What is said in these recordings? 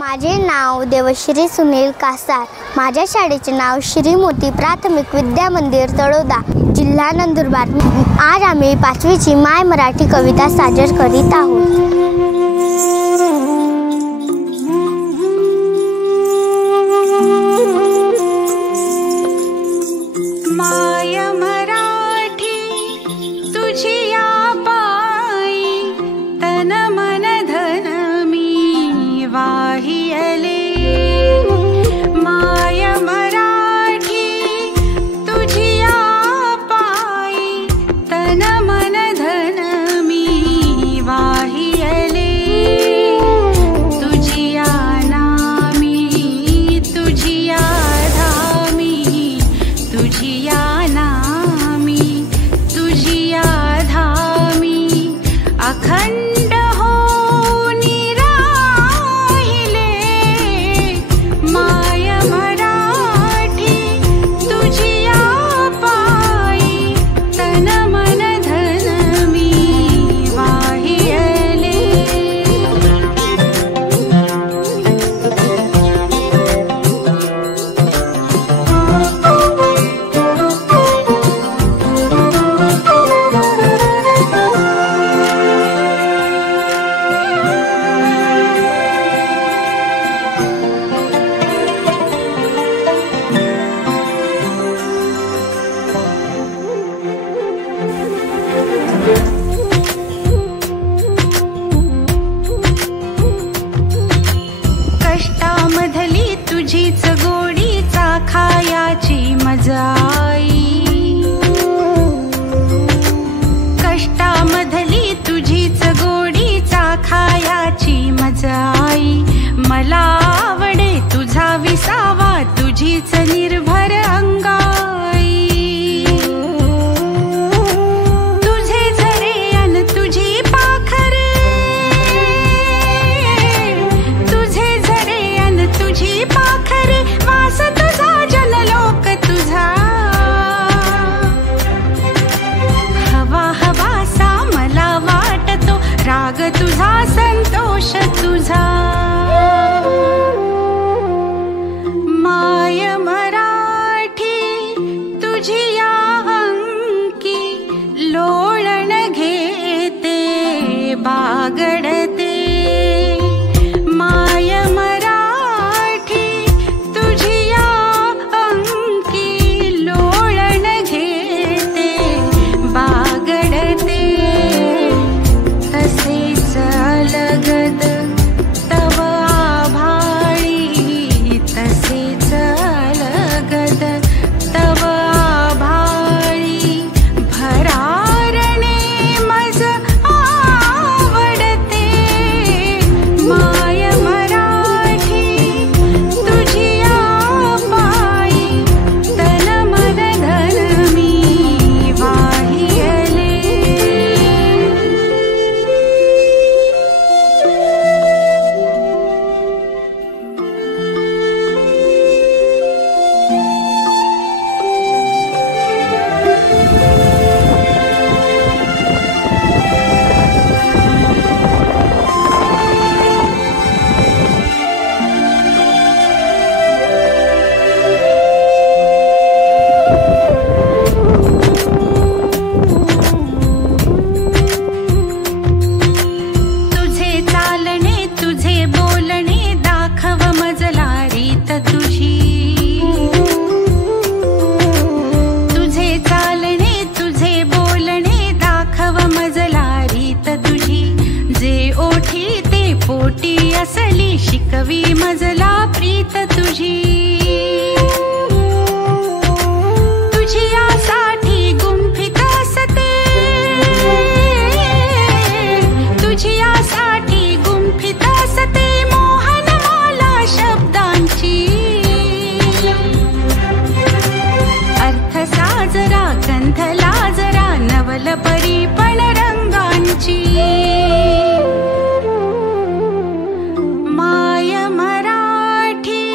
माझे नाव देवश्री सुनील कासार। माझ्या शाळेचे नाव श्री मोती प्राथमिक विद्या मंदिर तळोदा, जिल्हा नंदुरबार। आज आम्ही 5वीची माय मराठी कविता सादर करीत आहोत। कष्टामधली तुझीच गोडीचा खायाची मजा आई, कष्टामधली तुझीच गोडीचा खायाची मजा आई। मला आवडे तुझा विसावा तुझीच निर्भर अंगाई, तुझे झरे अन तुझी पाखरे, तुझे झरे अन तुझी पाखरे, वास तुझा जनलोक तुझा, हवा हवासा मला वाटतो राग तुझा संतोष तुझा। माय मराठी तुझी या अंकी लोळण घेते बागडते, माय मराठी तुझी या अंकी लोळण घेते बागडते, तसेच अलगद तव आभाळी, तसेच अलगद तव आभाळी, भरारणे मज आवडते, माय मराठी तुझी या पायी, तन मन धन मी वाहियले। तुझे चालणे तुझे बोलणे दाखव मजला रीत तुझी, तुझे चालणे तुझे बोलणे दाखव मजला रीत तुझी, जे ओठी ते पोटी असली शिकवी मजला प्रीत तुझी, तुझी यासाठी गुंफित असते, तुझी यासाठी गुंफित असते मोहनमाला शब्दांची, अर्थ साजरा गंध लाजरा नवल परीपण रंगांची। माय मराठी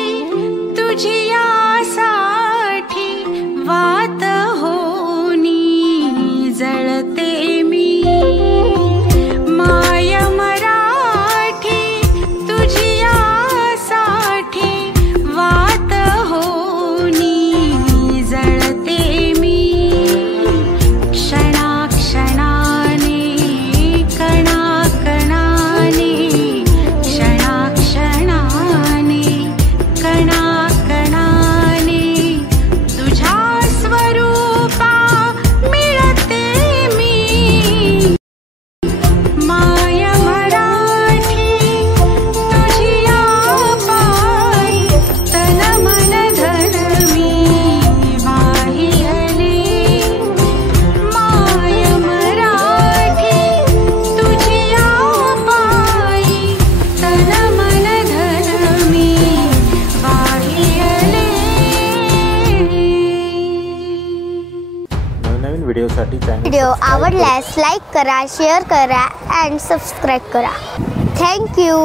व्हिडिओ आवडल्यास लाईक करा, शेअर करा अँड सबस्क्राईब करा. थँक्यू.